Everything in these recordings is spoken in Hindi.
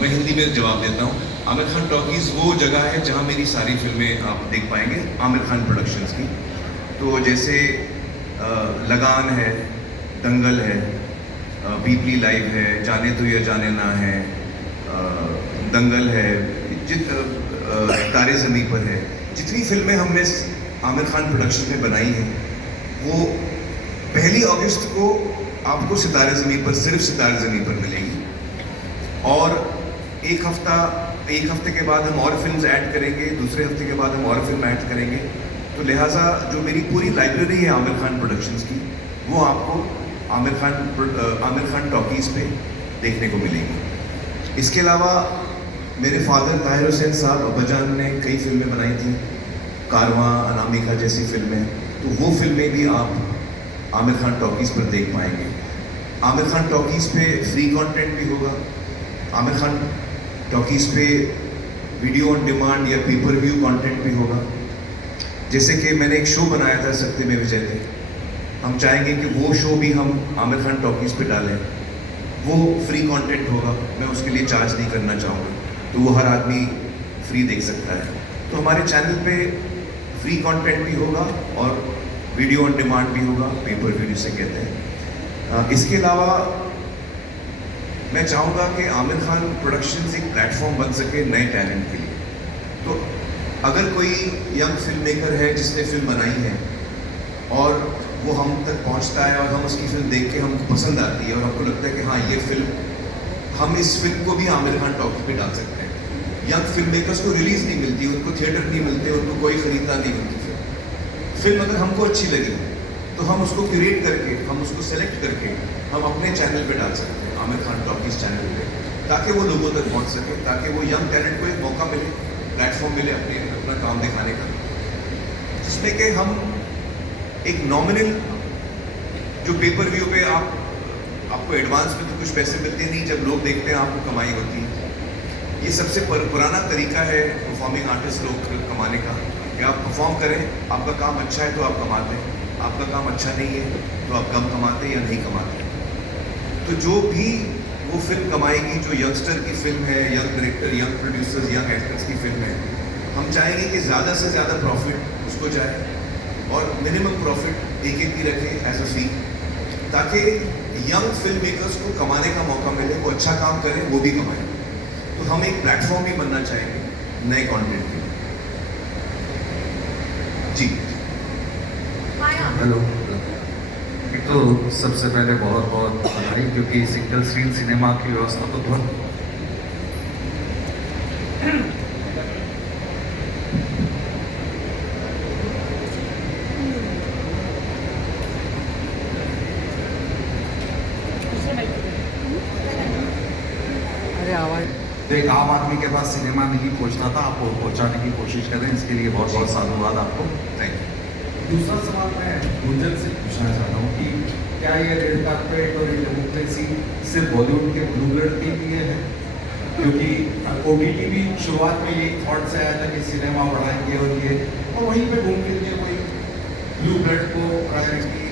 मैं हिंदी में जवाब देता हूँ। आमिर खान टॉकीज़ वो जगह है जहाँ मेरी सारी फिल्में आप देख पाएंगे आमिर खान प्रोडक्शंस की। तो जैसे लगान है, दंगल है, पीपली लाइव है, जाने तो या जाने ना है, दंगल है, तारे ज़मीं पर है, जितनी फिल्में हमने आमिर खान प्रोडक्शन में बनाई हैं वो 1 अगस्त को आपको सितारे ज़मीं पर, सिर्फ सितारे ज़मीं पर मिलेगी। और एक हफ्ते के बाद हम और फिल्म्स ऐड करेंगे, दूसरे हफ्ते के बाद हम और फिल्म ऐड करेंगे। तो लिहाजा जो मेरी पूरी लाइब्रेरी है आमिर खान प्रोडक्शंस की, वो आपको आमिर खान टॉकीज़ पे देखने को मिलेगी। इसके अलावा मेरे फादर ताहिर हुसैन साहब अब्बाजान ने कई फिल्में बनाई थी, कारवां, अनामिका जैसी फिल्में, तो वो फिल्में भी आप आमिर खान टॉकीज़ पर देख पाएंगे। आमिर खान टॉकीज़ पे फ्री कंटेंट भी होगा। आमिर खान टॉकीज़ पे वीडियो ऑन डिमांड या पेपर व्यू कंटेंट भी होगा। जैसे कि मैंने एक शो बनाया था सत्य में विजय थे, हम चाहेंगे कि वो शो भी हम आमिर खान टॉकीज़ पे डालें। वो फ्री कंटेंट होगा, मैं उसके लिए चार्ज नहीं करना चाहूँगा, तो वो हर आदमी फ्री देख सकता है। तो हमारे चैनल पे फ्री कंटेंट भी होगा और वीडियो ऑन डिमांड भी होगा, पेपर व्यू जिसे कहते हैं। इसके अलावा मैं चाहूँगा कि आमिर खान प्रोडक्शंस एक प्लेटफॉर्म बन सके नए टैलेंट के लिए। तो अगर कोई यंग फिल्म मेकर है जिसने फिल्म बनाई है और वो हम तक पहुँचता है और हम उसकी फिल्म देख के हमको पसंद आती है और हमको लगता है कि हाँ ये फिल्म, हम इस फिल्म को भी आमिर खान टॉकीज़ पे डाल सकते हैं। यंग फिल्म मेकर्स को रिलीज़ नहीं मिलती, उनको थिएटर नहीं मिलते, उनको कोई खरीदना नहीं मिलती। फिल्म अगर हमको अच्छी लगी तो हम उसको क्यूरेट करके, हम उसको सेलेक्ट करके हम अपने चैनल पे डाल सकते हैं, आमिर खान टॉकीज़ चैनल पे, ताकि वो लोगों तक पहुंच सके, ताकि वो यंग टैलेंट को एक मौका मिले, प्लेटफॉर्म मिले अपना काम दिखाने का, जिसमें कि हम एक नॉमिनल जो पेपर व्यू पे आपको एडवांस में तो कुछ पैसे मिलते नहीं, जब लोग देखते हैं आपको कमाई होती है। ये सबसे पुराना तरीका है परफॉर्मिंग आर्टिस्ट लोग कमाने का, कि आप परफॉर्म करें, आपका काम अच्छा है तो आप कमाते हैं, आपका काम अच्छा नहीं है तो आप कम कमाते या नहीं कमाते। तो जो भी वो फिल्म कमाएगी, जो यंगस्टर की फिल्म है, young director, young producers, young actors की फिल्म है, हम चाहेंगे कि ज़्यादा से ज़्यादा प्रॉफिट उसको जाए और मिनिमम प्रॉफिट एक ही रखें एज अ फी, ताकि यंग फिल्म मेकर्स को कमाने का मौका मिले, वो अच्छा काम करें, वो भी कमाएं। तो हम एक प्लेटफॉर्म भी बनना चाहेंगे नए कंटेंट के लिए। जी हेलो, एक तो सबसे पहले बहुत बहुत बधाई, क्योंकि सिंगल स्क्रीन सिनेमा की व्यवस्था तो बहुत तो एक आम आदमी के पास सिनेमा नहीं पहुंचता था, आप पहुंचाने की कोशिश करें, इसके लिए बहुत बहुत साधुवाद आपको। Thank you. दूसरा सवाल मैं गुंजन से पूछना चाहता हूँ कि क्या ये रेड कार्पेट और डेमोक्रेसी सिर्फ बॉलीवुड के ब्लू ब्लड के लिए है? क्योंकि OTT भी शुरुआत में यही थॉट से आया था कि सिनेमा बढ़ाएंगे और ये, और वहीं पे घूम फिर के कोई ब्लू ब्लड को प्रायोरिटी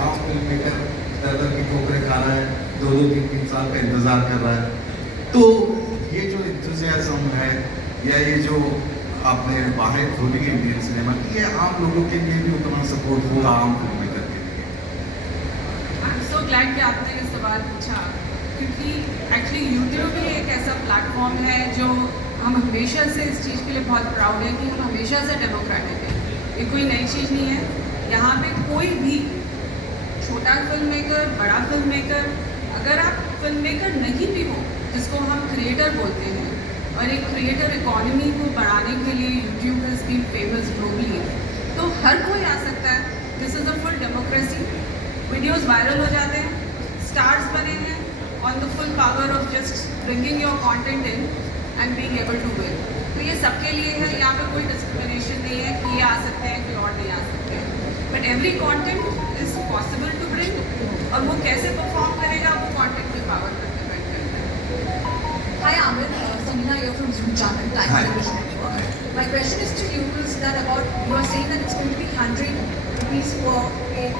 गाँव फिल्म मेकर दर की ठोकरें खा रहा है, 2-3 साल का इंतजार कर रहा है। तो ये जो इंथुजियाज्म है या ये जो आपने बाहर खोली है इंडियन सिनेमा की, ये आम लोगों के लिए भी उतना सपोर्ट होगा आम फिल्म मेकर के लिए? आई एम सो ग्लैड कि आपने ये सवाल पूछा, क्योंकि एक्चुअली यूट्यूब भी एक ऐसा प्लेटफॉर्म है जो हम हमेशा से इस चीज़ के लिए बहुत प्राउड है कि हम हमेशा से डेमोक्रेटिक है। ये कोई नई चीज़ नहीं है। यहाँ पे कोई भी छोटा फिल्म मेकर, बड़ा फिल्म मेकर, अगर आप फिल्म मेकर नहीं भी हो, जिसको हम क्रिएटर बोलते हैं, और एक क्रिएटर इकोनॉमी को बढ़ाने के लिए YouTube has been famous globally, तो हर कोई आ सकता है। This is a full democracy. Videos viral हो जाते हैं, स्टार्स बने हैं on the full power of just bringing your content in and being able to win. तो ये सबके लिए है, यहाँ पे कोई डिस्क्रिमिनेशन नहीं है कि ये आ सकते हैं कि और नहीं आ सकते हैं, but every content is possible to bring, और वो कैसे परफॉर्म करेगा वो कंटेंट पे पावर पर डिपेंड करता है। Hi Amir, Samina here from Zoom Channel, Time Hi. Television Network. My question is to you is that about, you are saying that it's going to be 100 rupees per pay.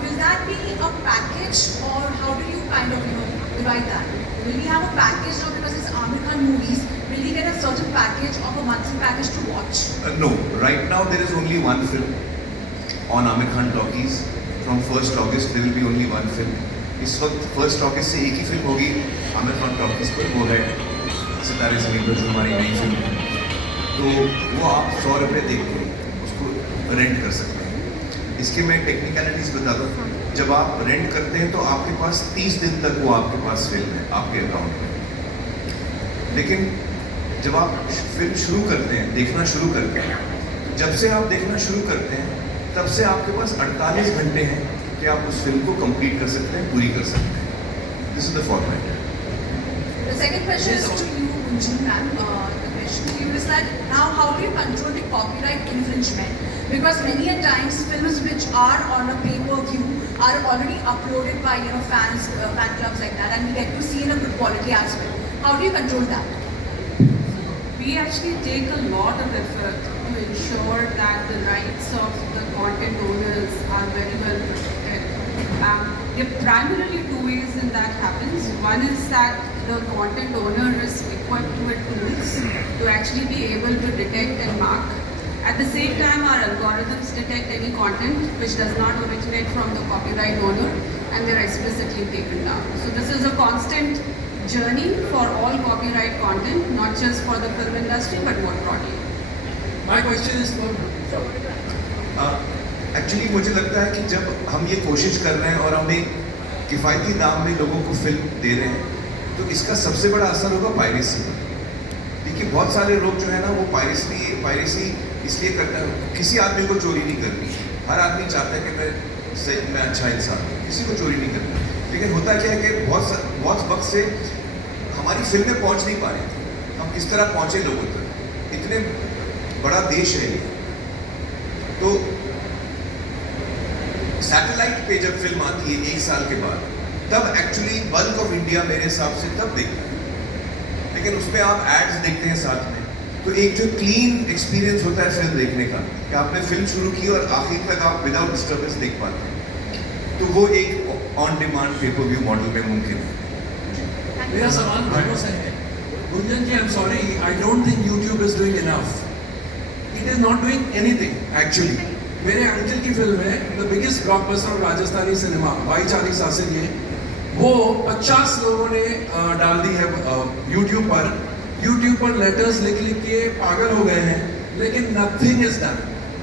Will that be a package or how do you kind of, divide that? Will we have a package now because it's Amir Khan movies? Will we get a certain package of a monthly package to watch? No, right now there is only one film on Amir Khan Talkies. From 1st August there will be only one film. इस वक्त 1st August से एक ही फिल्म होगी आमिर खान टॉकीज पर, वो है सितारे ज़मीन पर, जो हमारी नई फिल्म है। तो वो आप 100 रुपये देख के उसको रेंट कर सकते हैं। इसके मैं टेक्निकलिटीज़ बता दूँ, जब आप रेंट करते हैं तो आपके पास 30 दिन तक वो आपके पास फिल्म है आपके अकाउंट में। लेकिन जब आप फिल्म शुरू करते हैं, देखना शुरू करते हैं, जब से आप देखना शुरू करते हैं तब से आपके पास 48 घंटे हैं कि आप उस फिल्म को कंप्लीट कर सकते हैं, पूरी कर सकते हैं। This is the format. The second question is to you, Gunjan ma'am. The question to you is that now how do you control the copyright infringement? Because many a times films which are on a pay-per-view are already uploaded by fans, fan clubs like that, and we get to see in a good quality as well. How do you control that? We actually take a lot of effort to ensure that the rights of the content owners are very well protected. There are primarily two ways in that happens. One is that the content owner is equipped with tools to actually be able to detect and mark. At the same time, our algorithms detect any content which does not originate from the copyright owner, and they're explicitly taken down. So this is a constant journey for all copyright content, not just for the film industry, but more broadly. My question is for actually मुझे लगता है कि जब हम ये कोशिश कर रहे हैं और हम एक किफ़ायती दाम में लोगों को फिल्म दे रहे हैं, तो इसका सबसे बड़ा असर होगा पायरेसी पर। देखिए बहुत सारे लोग जो है ना वो पायरेसी इसलिए करते हैं, किसी आदमी को चोरी नहीं करनी, हर आदमी चाहता है कि मैं अच्छा इंसान हूँ, किसी को चोरी नहीं करनी। लेकिन होता क्या है कि बहुत वक्त से हमारी फिल्में पहुँच नहीं पा रही थी। हम किस तरह पहुँचे लोगों तक, इतने बड़ा देश है ये। तो सैटेलाइट पे जब फिल्म आती है 1 साल के बाद, तब एक्चुअली बल्क ऑफ इंडिया मेरे हिसाब से तब देखता है। लेकिन उसमें आप एड्स देखते हैं साथ में, तो एक जो क्लीन एक्सपीरियंस होता है फिल्म देखने का, कि आपने फिल्म शुरू की और आखिर तक आप विदाउट डिस्टर्बेंस देख पाते हैं, तो वो एक on demand paper view model में मुमकिन है। मेरा सवाल दोनों से है। Gunjan ji, I am sorry, I don't think YouTube is doing enough. It is not doing anything actually. मेरे अंकल की फिल्म है the biggest blockbuster of Rajasthani cinema, भाईचारी सासिर, वो 50 लोगों ने डाल दी है यूट्यूब पर। यूट्यूब पर लेटर्स लिख के पागल हो गए हैं, लेकिन nothing is done.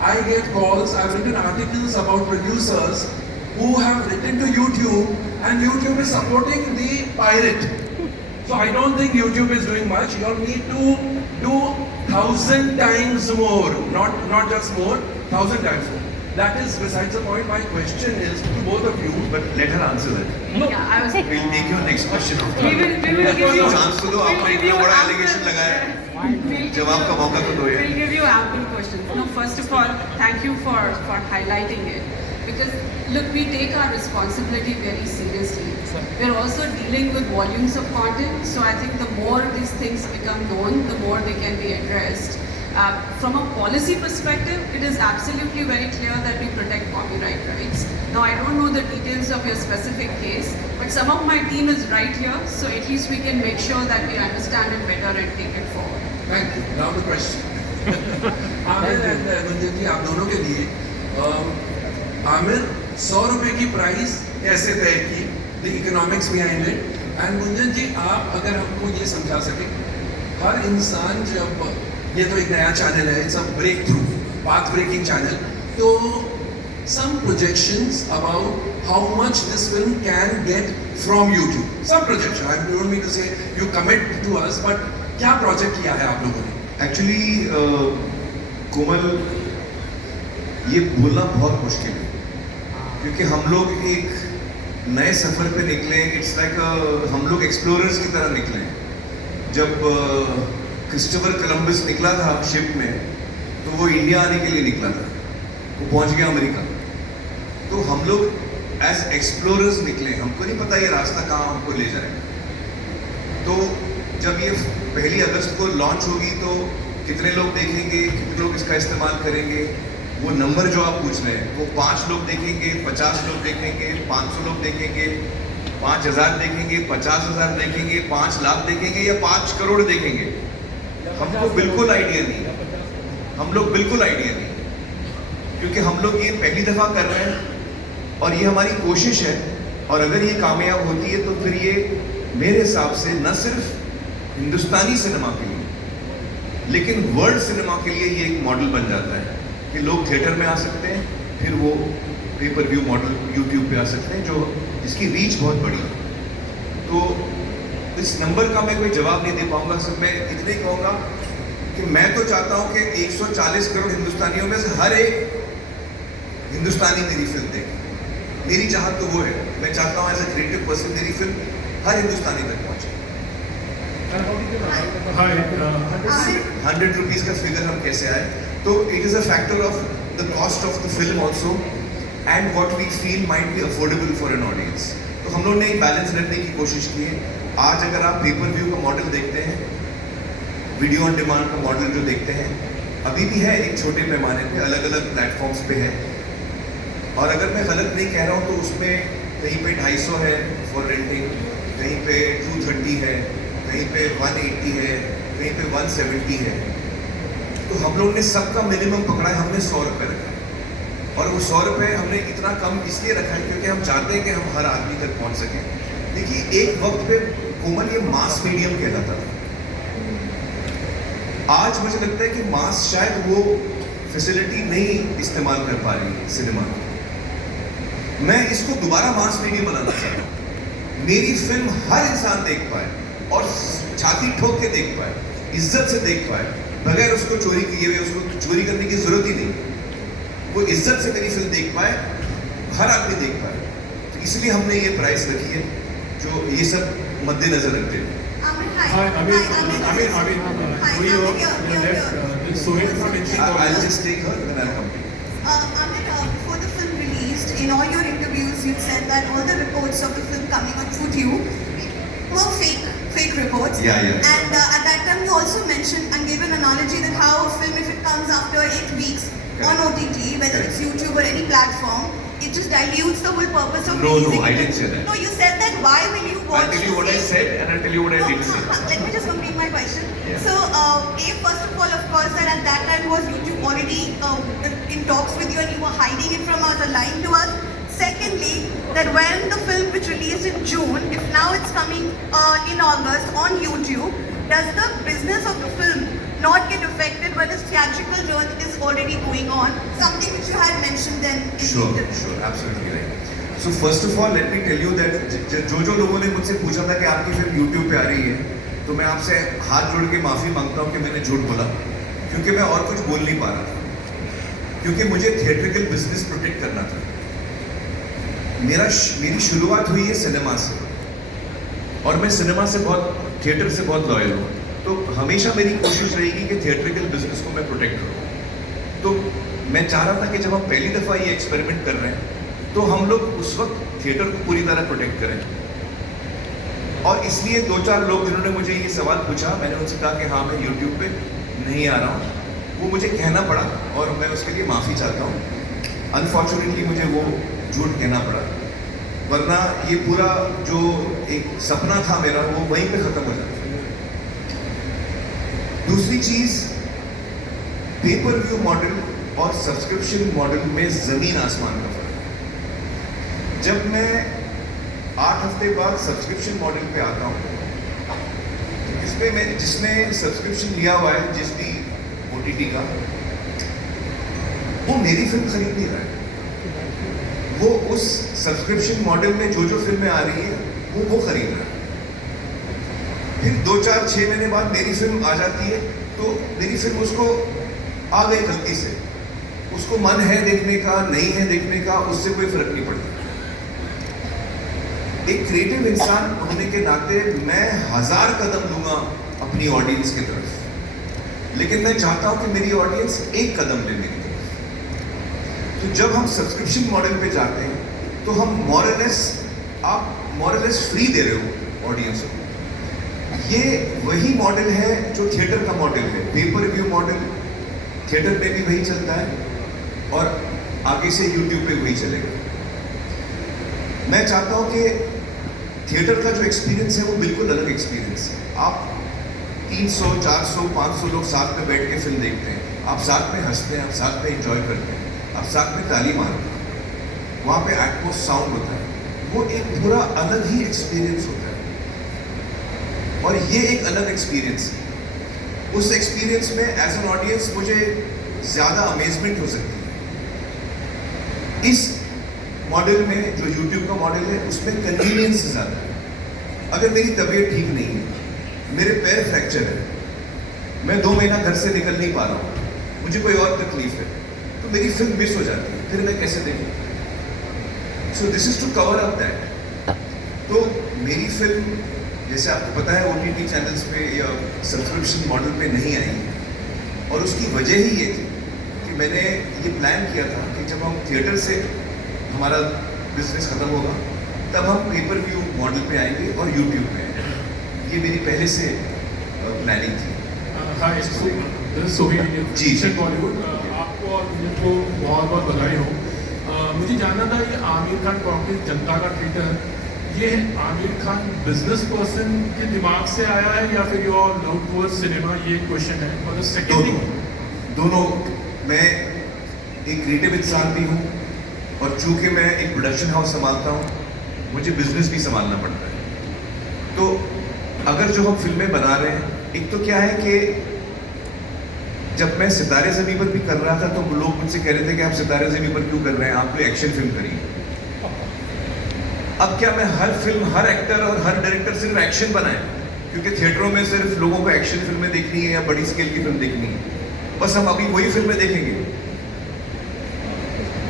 I get calls, I have written articles about producers who have written to YouTube, and YouTube is supporting the pirate. So I don't think YouTube is doing much. You all need to do 1,000 times more, not just more, 1,000 times more. That is besides the point. My question is to both of you. But let her answer that. No. Yeah, I was. We'll take your next question after. We will give you. Chance तो दो, आपने इतना बड़ा एलिगेशन लगाया है, जवाब का मौका तो दो यार। We'll give you ample questions. No, first of all, thank you for highlighting it. Because look, we take our responsibility very seriously. We're also dealing with volumes of content, so I think the more these things become known, the more they can be addressed. From a policy perspective, it is absolutely very clear that we protect copyright rights. Now, I don't know the details of your specific case, but some of my team is right here, so at least we can make sure that we understand it better and take it forward. Thank you. Now the question. Aamir and Gunjan ji, आप दोनों के लिए आमिर 100 रुपए की प्राइस कैसे तय की, the economics behind it, and Gunjan ji आप अगर हमको ये समझा सके, हर इंसान जब, ये तो एक नया चैनल है, it's a breakthrough, path breaking channel, तो some projections about how much this film can get from YouTube, some projection, I don't mean to say you commit to us, but क्या प्रोजेक्ट किया है आप लोगों ने? एक्चुअली कोमल, ये बोलना बहुत मुश्किल है, क्योंकि हम लोग एक नए सफ़र पे निकले। इट्स लाइक हम लोग एक्सप्लोरर्स की तरह निकले। जब क्रिस्टोफर कोलंबस निकला था शिप में, तो वो इंडिया आने के लिए निकला था, वो पहुंच गया अमेरिका। तो हम लोग एज एक्सप्लोरर्स निकले, हमको नहीं पता ये रास्ता कहाँ हमको ले जाएगा। तो जब ये 1 अगस्त को लॉन्च होगी, तो कितने लोग देखेंगे, कितने लोग इसका इस्तेमाल करेंगे, वो नंबर जो आप पूछ रहे हैं, वो 5 लोग देखेंगे, 50 लोग देखेंगे, 500 लोग देखेंगे, 5,000 देखेंगे, 50,000 देखेंगे, 5 लाख देखेंगे या 5 करोड़ देखेंगे, हमको बिल्कुल आइडिया नहीं। हम लोग बिल्कुल आइडिया नहीं, क्योंकि हम लोग ये पहली दफा कर रहे हैं और ये हमारी कोशिश है। और अगर ये कामयाब होती है तो फिर ये मेरे हिसाब से न सिर्फ हिंदुस्तानी सिनेमा के लिए लेकिन वर्ल्ड सिनेमा के लिए ये एक मॉडल बन जाता है कि लोग थिएटर में आ सकते हैं, फिर वो पेपर व्यू मॉडल यूट्यूब पे आ सकते हैं, जो जिसकी रीच बहुत बड़ी है। तो इस नंबर का मैं कोई जवाब नहीं दे पाऊंगा। सिर्फ मैं इतना ही कहूँगा कि मैं तो चाहता हूँ कि 140 करोड़ हिंदुस्तानियों में से हर एक हिंदुस्तानी मेरी फिल्म देखे। मेरी चाहत तो वो है, मैं चाहता हूँ एज ए क्रिएटिव पर्सन मेरी फिल्म हर हिंदुस्तानी तक पहुँचे। 100 रुपीज़ का फिगर हम कैसे आए? तो it is a factor of the cost of the film also and what we feel might be affordable for an audience. तो हम लोग ने एक बैलेंस रखने की कोशिश की है। आज अगर आप पेपर व्यू का मॉडल देखते हैं, वीडियो ऑन डिमांड का मॉडल जो देखते हैं, अभी भी है एक छोटे पैमाने पे, अलग अलग प्लेटफॉर्म्स पे है। और अगर मैं गलत नहीं कह रहा हूँ तो उसमें कहीं पे 250 है फॉर रेंटिंग, कहीं पे 230 है, कहीं पे 180 है, कहीं पे 170 है। तो हम लोग ने सबका मिनिमम पकड़ा है, हमने 100 रुपये रखा है। और वो 100 रुपये हमने इतना कम इसलिए रखा है क्योंकि हम चाहते हैं कि हम हर आदमी तक पहुँच सकें। देखिए, एक वक्त पे कोमल ये मास मीडियम कहलाता था। आज मुझे लगता है कि मास शायद वो फैसिलिटी नहीं इस्तेमाल कर पा रही है सिनेमा। मैं इसको दोबारा मास मीडियम बनाना चाहता हूँ। मेरी फिल्म हर इंसान देख पाए और छाती ठोक के देख पाए, इज्जत से देख पाए, बगैर उसको चोरी किए हुए, उसको चोरी करने की जरूरत ही नहीं। वो इज्जत से मेरी फिल्म देख पाए, हर आदमी देख पाए। तो इसलिए हमने ये प्राइस रखी है, जो ये सब मद्देनजर रखते हैं। Hi, Amit, who you left Sohail from NC. I'll just take her and then I'll come to you. Amit, before the film released, in all your interviews, you said that all the reports of the film coming on YouTube were fake reports. Yeah. And at that time, you also mentioned and gave an analogy that how a film, if it comes after 8 weeks on OTT, whether it's YouTube or any platform, it just dilutes the whole purpose of releasing it. No, I didn't say that. No, you said that why will you watch? I'll tell you what I said and I'll tell you what I didn't say. Let me just complete my question. Yeah. So, first of all, of course, that at that time was YouTube already in talks with you and you were hiding it from us or lying to us. Secondly, that when the film which released in June, if now it's coming in August on YouTube, does the business of the film not get affected when the theatrical run is already going on? Something which you had mentioned then. Sure, absolutely right. So first of all, let me tell you that जो लोगों ने मुझसे पूछा था कि आपकी फिल्म YouTube पे आ रही है, तो मैं आपसे हाथ जोड़ के माफ़ी मांगता हूँ कि मैंने झूठ बोला, क्योंकि मैं और कुछ बोल नहीं पा रहा था, क्योंकि मुझे थिएट्रिकल बिजनेस प्रोटेक्ट करना था। मेरी शुरुआत हुई है सिनेमा से और मैं सिनेमा से थिएटर से बहुत लॉयल हूँ, तो हमेशा मेरी कोशिश रहेगी कि थिएट्रिकल बिजनेस को मैं प्रोटेक्ट करूँ। तो मैं चाह रहा था कि जब हम पहली दफ़ा ये एक्सपेरिमेंट कर रहे हैं तो हम लोग उस वक्त थिएटर को पूरी तरह प्रोटेक्ट करें। और इसलिए 2-4 लोग जिन्होंने मुझे ये सवाल पूछा, मैंने उनसे कहा कि हाँ, मैं यूट्यूब पे नहीं आ रहा हूँ, वो मुझे कहना पड़ा और मैं उसके लिए माफ़ी चाहता हूँ। अनफॉर्चुनेटली मुझे वो झूठ कहना पड़ा, वरना ये पूरा जो एक सपना था मेरा वो वहीं पे ख़त्म हो जाता। दूसरी चीज़, पेपर व्यू मॉडल और सब्सक्रिप्शन मॉडल में ज़मीन आसमान का फर्क है। जब मैं 8 हफ्ते बाद सब्सक्रिप्शन मॉडल पे आता हूँ, जिसने सब्सक्रिप्शन लिया हुआ है जिस भी OTT का, वो मेरी फिल्म खरीद नहीं रहा है, वो उस सब्सक्रिप्शन मॉडल में जो फिल्में आ रही है वो खरीद रहा है। फिर 2-4-6 महीने बाद मेरी फिल्म आ जाती है, तो मेरी फिल्म उसको आ गई गलती से, उसको मन है देखने का, नहीं है देखने का, उससे कोई फर्क नहीं पड़ता। एक क्रिएटिव इंसान होने के नाते मैं 1000 कदम लूंगा अपनी ऑडियंस की तरफ, लेकिन मैं चाहता हूं कि मेरी ऑडियंस 1 कदम ले मेरी तरफ। तो जब हम सब्सक्रिप्शन मॉडल पे जाते हैं तो हम आप मोरलेस फ्री दे रहे हो ऑडियंस को। ये वही मॉडल है जो थिएटर का मॉडल है। पेपर व्यू मॉडल थिएटर पे भी वही चलता है और आगे से यूट्यूब पे वही चलेगा। मैं चाहता हूं कि थिएटर का जो एक्सपीरियंस है वो बिल्कुल अलग एक्सपीरियंस है। आप 300, 400, 500 लोग साथ में बैठ के फिल्म देखते हैं, आप साथ में हंसते हैं, आप साथ में एंजॉय करते हैं, आप साथ में ताली मारते हैं, वहाँ पे एटमॉस साउंड होता है, वो एक पूरा अलग ही एक्सपीरियंस होता है। और ये एक अलग एक्सपीरियंस है। उस एक्सपीरियंस में एज एन ऑडियंस मुझे ज़्यादा अमेजमेंट हो सकती है। इस मॉडल में जो YouTube का मॉडल है उसमें कन्वीनियंस ज़्यादा है। अगर मेरी तबीयत ठीक नहीं है, मेरे पैर फ्रैक्चर है, मैं 2 महीना घर से निकल नहीं पा रहा हूँ, मुझे कोई और तकलीफ है, तो मेरी फिल्म मिस हो जाती है, फिर मैं कैसे देखूँ? So this is to cover up that. तो मेरी फिल्म जैसे आपको पता है OTT चैनल्स पे या सब्सक्रिप्शन मॉडल पे नहीं आई, और उसकी वजह ही ये थी कि मैंने ये प्लान किया था कि जब हम थिएटर से हमारा बिजनेस खत्म होगा तब हम पेपर व्यू मॉडल पे आएंगे और YouTube पे आएंगे। ये मेरी पहले से प्लानिंग थी। हाय सोहेल जी। बॉलीवुड, आपको और मुझे को बहुत बहुत बधाई हो। मुझे जानना था ये आमिर खान प्रॉपर्टी जनता का ट्विटर, ये आमिर खान बिजनेस पर्सन के दिमाग से आया है या फिर योर लव टुवर्ड्स सिनेमा, ये क्वेश्चन है। और सेकेंड थिंग, दोनों मैं एक क्रिएटिव इंसान भी हूँ, और चूंकि मैं एक प्रोडक्शन हाउस संभालता हूँ, मुझे बिजनेस भी संभालना पड़ता है। तो अगर जो हम फिल्में बना रहे हैं, एक तो क्या है कि जब मैं सितारे ज़मीं पर भी कर रहा था तो लोग मुझसे कह रहे थे कि आप सितारे ज़मीं पर क्यों कर रहे हैं, आप कोई एक्शन फिल्म करिए। अब क्या मैं हर फिल्म, हर एक्टर और हर डायरेक्टर सिर्फ एक्शन बनाए, क्योंकि थिएटरों में सिर्फ लोगों को एक्शन फिल्में देखनी है या बड़ी स्केल की फिल्म देखनी है, बस हम अभी वही फिल्में देखेंगे?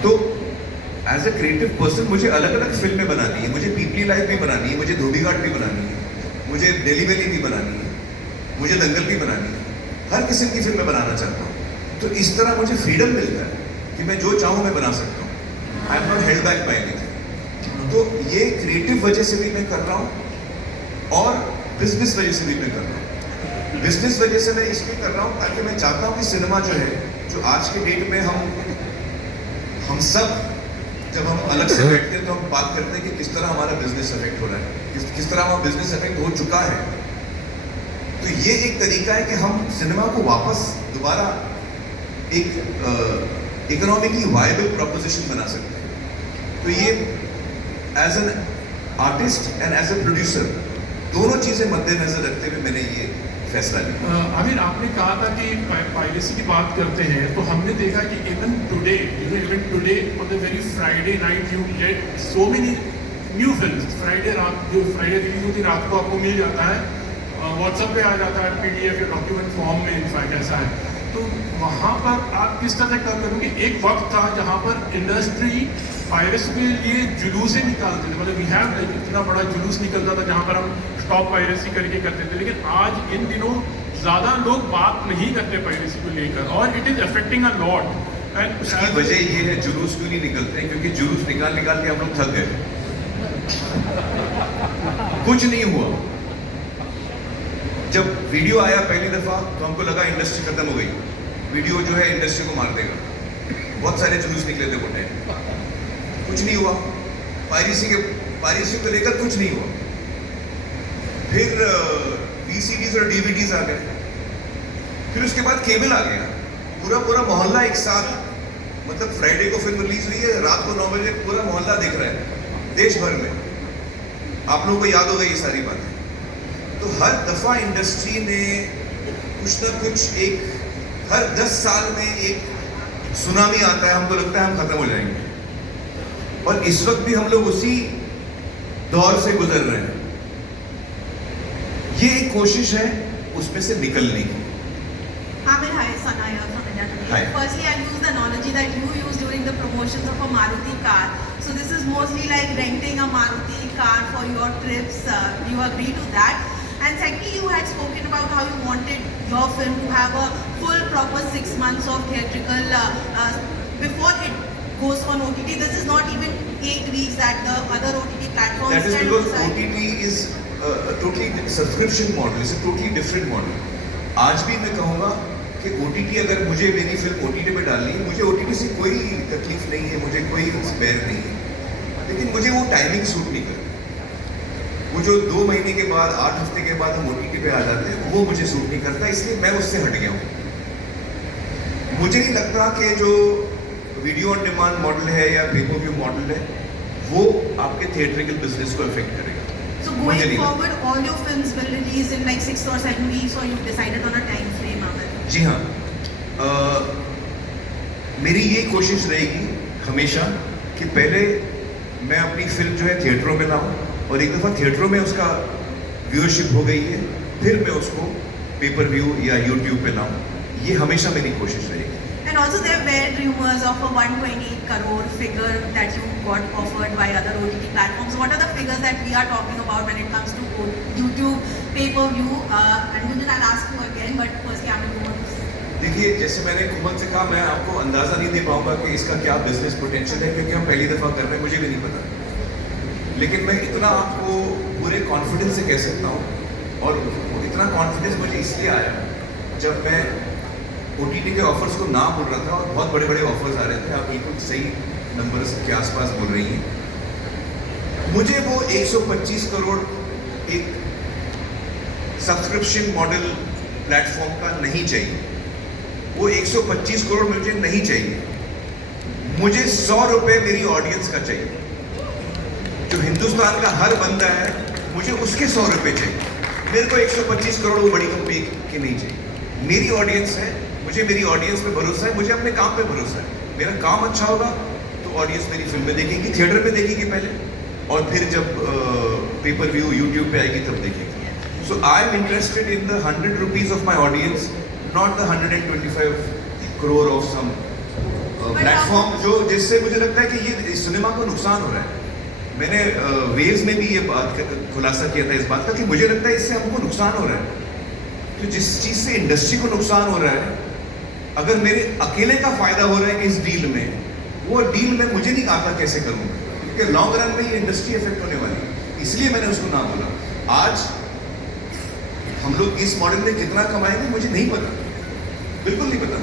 तो एज ए क्रिएटिव पर्सन मुझे अलग अलग फिल्में बनानी है, मुझे पीपली लाइफ भी बनानी है, मुझे धोबी घाट भी बनानी है, मुझे दिल्ली वैली भी बनानी है, मुझे दंगल भी बनानी है, हर किस्म की फिल्में बनाना चाहता हूँ। तो इस तरह मुझे फ्रीडम मिलता है कि मैं जो चाहूँ मैं बना सकता हूँ। I am not held back by anything. तो ये क्रिएटिव वजह से भी मैं कर रहा हूँ और बिजनेस वजह से भी मैं कर रहा हूँ। बिजनेस वजह से मैं इसलिए कर रहा हूँ ताकि मैं चाहता हूँ कि सिनेमा जो है, जो आज के डेट में हम सब जब हम अलग से बैठते हैं तो हम बात करते हैं कि किस तरह हमारा बिजनेस अफेक्ट हो रहा है, किस तरह हमारा बिजनेस अफेक्ट हो चुका है। तो ये एक तरीका है कि हम सिनेमा को वापस दोबारा एक इकोनॉमिकली वायबल प्रोपोजिशन बना सकते हैं। तो ये as an artist and as a producer दोनों चीज़ें मद्देनजर रखते हुए मैंने ये फैसला लिया। आमिर, आपने कहा था कि पायरेसी की बात करते हैं, तो हमने देखा कि even today on the very Friday night you get so many new films. Friday रात, जो फ्राइडे रिलीज होती है रात को आपको मिल जाता है, व्हाट्सएप पे आ जाता है PDF या डॉक्यूमेंट फॉर्म में, इनफैक्ट ऐसा है। तो वहाँ पर आप किस तरह कर करोगे? एक वक्त था जहाँ पर इंडस्ट्री पायरेसी के लिए जुलूसें निकालते थे, मतलब वी हैव इतना बड़ा जुलूस निकलता था जहाँ पर हम स्टॉप पायरेसी करके करते थे, लेकिन आज इन दिनों ज़्यादा लोग बात नहीं करते पायरेसी को लेकर, और it is affecting a lot. And उसकी वजह ये है जुलूस क्यों नहीं निकलते, क्योंकि जुलूस निकाल निकाल के हम लोग थक गए, कुछ नहीं हुआ। जब वीडियो आया पहली दफा तो हमको लगा इंडस्ट्री खत्म हो गई, वीडियो जो है इंडस्ट्री को मार देगा, बहुत सारे जुलूस निकले थे वो टाइम, कुछ नहीं हुआ। पायरेसी को लेकर कुछ नहीं हुआ। फिर VCDs और DVDs आ गए, फिर उसके बाद केबल आ गया, पूरा मोहल्ला एक साथ, मतलब फ्राइडे को फिल्म रिलीज हुई है, रात को 9 बजे पूरा मोहल्ला देख रहा है देश भर में। आप लोगों को याद होगा ये सारी बातें। तो हर दफा इंडस्ट्री ने कुछ ना कुछ, एक हर 10 साल में एक सुनामी आता है, हमको लगता है हम खत्म हो जाएंगे, और इस वक्त भी हम लोग उसी दौर से गुजर रहे हैं। ये एक कोशिश है उसमें से निकलने की। Amir, hi, Sanaya from India Today. Hi. Firstly, I'll use the analogy that you used during the promotions of a Maruti car. So this is mostly like renting a Maruti car for your trips. You agree to that? And secondly, you had spoken about how you wanted your film to have a full proper 6 months of theatrical before it goes on OTT. This is not even 8 weeks that the other OTT platforms That is tend to because decide. OTT is a totally subscription model, is a totally different model. आज भी मैं कहूँगा कि OTT, अगर मुझे मेरी फिल्म OTT पे डालनी है, मुझे OTT से कोई तकलीफ नहीं है, मुझे कोई बैर नहीं है, लेकिन मुझे वो टाइमिंग सूट नहीं करती। वो जो 2 महीने के बाद 8 हफ्ते के बाद हम OTT पे आ जाते हैं, वो मुझे सूट नहीं करता, इसलिए मैं उससे हट गया हूँ। मुझे नहीं लगता कि जो वीडियो ऑन डिमांड मॉडल है या पे पर व्यू मॉडल है, वो आपके थिएट्रिकल बिजनेस को अफेक्ट करेगा। So मुझे going नहीं forward, all your films will release in like 6 or 7 weeks, or you've decided on a time frame, Amir? जी हाँ, मेरी ये कोशिश रहेगी हमेशा कि पहले मैं अपनी फिल्म जो है थिएटरों में लाऊं, और एक दफ़ा थिएटरों में उसका व्यूअरशिप हो गई है, फिर मैं उसको पेपर व्यू या यूट्यूब पे लाऊं। ये हमेशा मेरी कोशिश रहेगी। And also there were rumors of a 128 crore figure that you got offered by other OTT platforms. What are the figures that we are talking about when it comes to YouTube pay-per-view? And Gunjan, I'll ask you again, but firstly I'm going to देखिए, जैसे मैंने कुमल से कहा, मैं आपको अंदाज़ा नहीं दे पाऊंगा कि इसका क्या बिजनेस पोटेंशियल है, क्योंकि हम पहली दफ़ा कर रहे हैं, मुझे भी नहीं पता। लेकिन मैं इतना आपको पूरे कॉन्फिडेंस से कह सकता हूँ, और इतना कॉन्फिडेंस मुझे इसलिए आया जब मैं OTT के ऑफर्स को ना बोल रहा था और बहुत बड़े बड़े ऑफर्स आ रहे थे। आप बिल्कुल सही नंबर के आसपास बोल रही हैं। मुझे वो 125 करोड़ एक सब्सक्रिप्शन मॉडल प्लेटफॉर्म का नहीं चाहिए। वो 125 करोड़ मुझे नहीं चाहिए। मुझे 100 रुपए मेरी ऑडियंस का चाहिए। जो हिंदुस्तान का हर बंदा है, मुझे उसके 100 रुपए चाहिए। मेरे को 125 करोड़ वो बड़ी कंपनी के नहीं चाहिए। मेरी ऑडियंस है, मुझे मेरी ऑडियंस पे भरोसा है, मुझे अपने काम पे भरोसा है। मेरा काम अच्छा होगा तो ऑडियंस मेरी फिल्में देखेगी, थिएटर पे देखेगी पहले, और फिर जब पेपर व्यू यूट्यूब पे आएगी तब देखेगी। So I am interested in the 100 rupees of my audience, not the 125 crore of some platform, जो जिससे मुझे लगता है कि ये सिनेमा को नुकसान हो रहा है। मैंने वेव्स में भी ये बात खुलासा किया था इस बात का कि मुझे लगता है इससे हमको नुकसान हो रहा है। तो जिस चीज़ से इंडस्ट्री को नुकसान हो रहा है, अगर मेरे अकेले का फायदा हो रहा है इस डील में, वो डील में मुझे नहीं आता कैसे करूँगा, क्योंकि लॉन्ग रन में ये इंडस्ट्री इफेक्ट होने वाली है। इसलिए मैंने उसको ना बोला। आज हम लोग इस मॉडल में कितना कमाएंगे मुझे नहीं पता, बिल्कुल नहीं पता।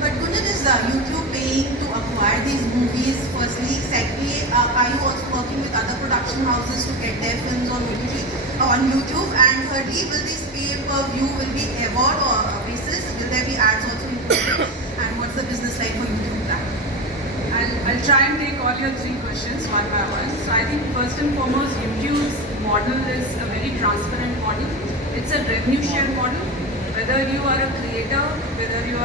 But Gunjan, is YouTube paying to acquire these movies? Firstly, secondly, are you also working with other production houses to get their films on OTT on YouTube? And thirdly, will this pay-per-view will be award or basis? Will there be ads also included? And what's the business like for YouTube plan? I'll try and take all your 3 questions one by one. So I think first and foremost, YouTube's model is a very transparent model. It's a revenue share model. Whether you are a creator, whether you are